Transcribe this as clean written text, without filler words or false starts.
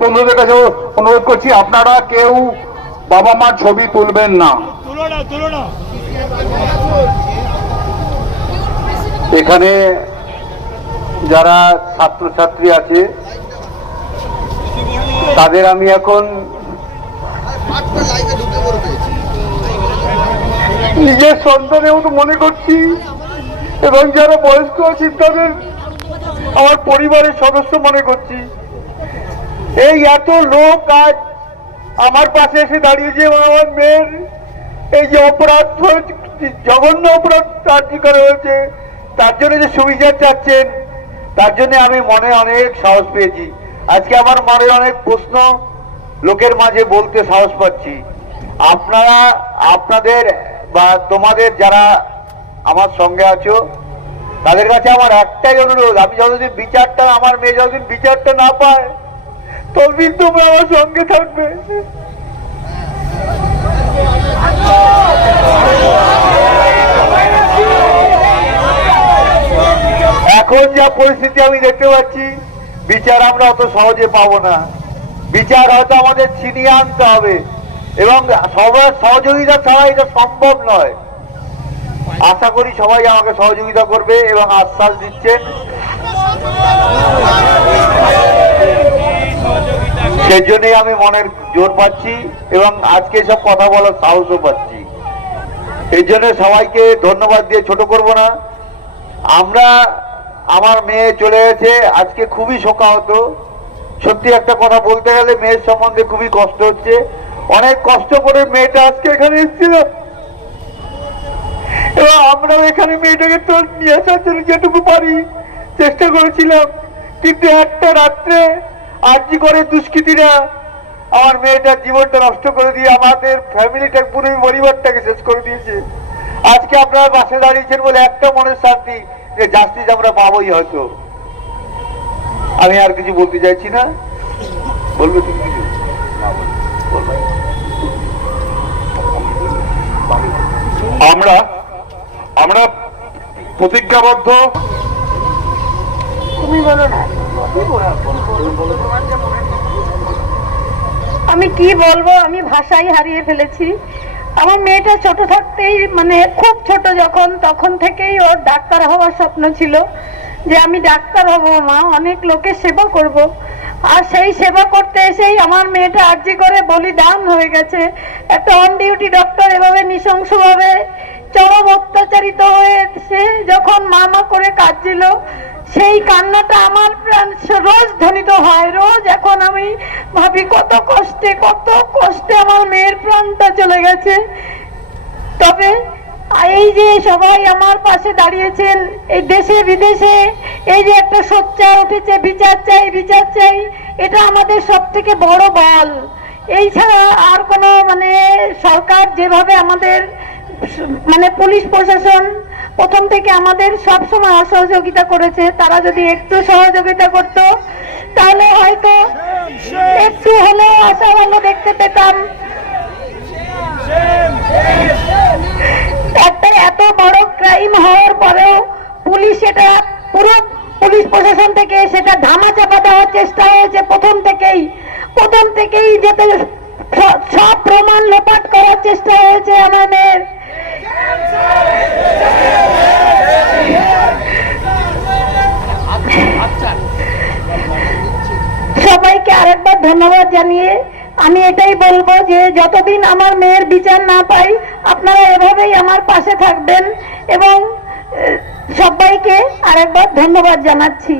বন্ধুদের কাছে অনুরোধ করছি, আপনারা কেউ বাবা মা ছবি তুলবেন না। এখানে যারা ছাত্রছাত্রী আছে তাদের আমি এখন নিজের সন্তানের মতো মনে করছি, এবং যারা বয়স্ক আছেন তাদের আমার পরিবারের সদস্য মনে করছি। এই এত লোক আজ আমার পাশে এসে দাঁড়িয়েছে এবং আমার মেয়ের এই যে অপরাধ, জঘন্য অপরাধ কার্য করা হয়েছে, তার জন্য যে সুবিচার চাচ্ছেন, তার জন্য আমি মনে অনেক সাহস পেয়েছি। আজকে আমার মনে অনেক প্রশ্ন লোকের মাঝে বলতে সাহস পাচ্ছি। আপনারা আপনাদের বা তোমাদের যারা আমার সঙ্গে আছো তাদের কাছে আমার একটাই অনুরোধ, আমি যতদিন বিচারটা, আমার মেয়ে যতদিন বিচারটা না পায় ততদিন তোমরা আমার সঙ্গে থাকবে। এখন যা পরিস্থিতি আমি দেখতে পাচ্ছি, বিচার আমরা অত সহজে পাবো না। বিচার হয়তো আমাদের ছিনিয়ে আনতে হবে, এবং সবার সহযোগিতা ছাড়া এটা সম্ভব নয়। আশা করি সবাই আমাকে সহযোগিতা করবে এবং আশ্বাস দিচ্ছেন, সেই জন্যই আমি মনের জোর পাচ্ছি এবং আজকে সব কথা বলার সাহসও পাচ্ছি। এই জন্য সবাইকে ধন্যবাদ দিয়ে ছোট করব না। আমরা, আমার মেয়ে চলে গেছে, আজকে খুবই শোকাহত। সত্যি একটা কথা বলতে গেলে মেয়ের সম্বন্ধে খুবই কষ্ট হচ্ছে। অনেক কষ্ট করে মেয়েটা আজকে এখানে এসেছিল এবং আমরাও এখানে মেয়েটাকে তো নিয়ে আসার জন্য যেটুকু পারি চেষ্টা করেছিলাম, কিন্তু একটা রাত্রে আরজি করে দুষ্কৃতীরা আমার মেয়েটার জীবনটা নষ্ট করে দিয়ে আমাদের ফ্যামিলিটা, পুরো পরিবারটাকে শেষ করে দিয়েছে। আজকে আপনারা পাশে দাঁড়িয়েছেন বলে একটা মনের শান্তি যে জাস্টিস আমরা পাবোই হয়তো। আমি আর কিছু বলতে চাইছি না। বলবে তুমি কিছু? আমরা আমরা প্রতিজ্ঞাবদ্ধ। তুমি বলো না। আমি কি বলবো, আমি ভাষাই হারিয়ে ফেলেছি। আমার মেয়েটা ছোট থাকতেই, মানে খুব ছোট যখন, তখন থেকেই ওর ডাক্তার হওয়ার স্বপ্ন ছিল যে আমি ডাক্তার হব মা, অনেক লোকের সেবা করব। আর সেই সেবা করতে এসেই আমার মেয়েটা আরজি করে বলিদান হয়ে গেছে। একটা অন ডিউটি ডক্টর এভাবে নৃশংসভাবে চরম অত্যাচারিত হয়েছে যখন মা করে কাঁদছিল, সেই কান্নাটা আমার প্রাণ রোজ ধ্বনিত হয় রোজ। এখন আমি ভাবি কত কষ্টে আমার মেয়ের প্রাণটা চলে গেছে। তবে এই যে সবাই আমার পাশে দাঁড়িয়েছেন, এই দেশে বিদেশে এই যে একটা সোচ্চার উঠেছে, বিচার চাই, এটা আমাদের সব থেকে বড় বল। এই ছাড়া আর কোনো, মানে সরকার যেভাবে আমাদের, মানে পুলিশ প্রশাসন প্রথম থেকে আমাদের সব সময় অসহযোগিতা করেছে, তারা যদি একটু সহযোগিতা করত তাহলে হয়তো একটু হলেও আশা ভালো দেখতে পেতাম। একটা এত বড় ক্রাইম হওয়ার পরেও পুলিশ, এটা পুরো পুলিশ প্রশাসন থেকে সেটা ধামা চাপা দেওয়ার চেষ্টা হয়েছে প্রথম থেকেই যেতে সব প্রমাণ লোপাট করার চেষ্টা হয়েছে আমার মেয়ের। সবাইকে আরেকবার ধন্যবাদ জানিয়ে আমি এটাই বলবো যে যতদিন আমার মেয়ের বিচার না পাই আপনারা এভাবেই আমার পাশে থাকবেন, এবং সবাইকে আরেকবার ধন্যবাদ জানাচ্ছি।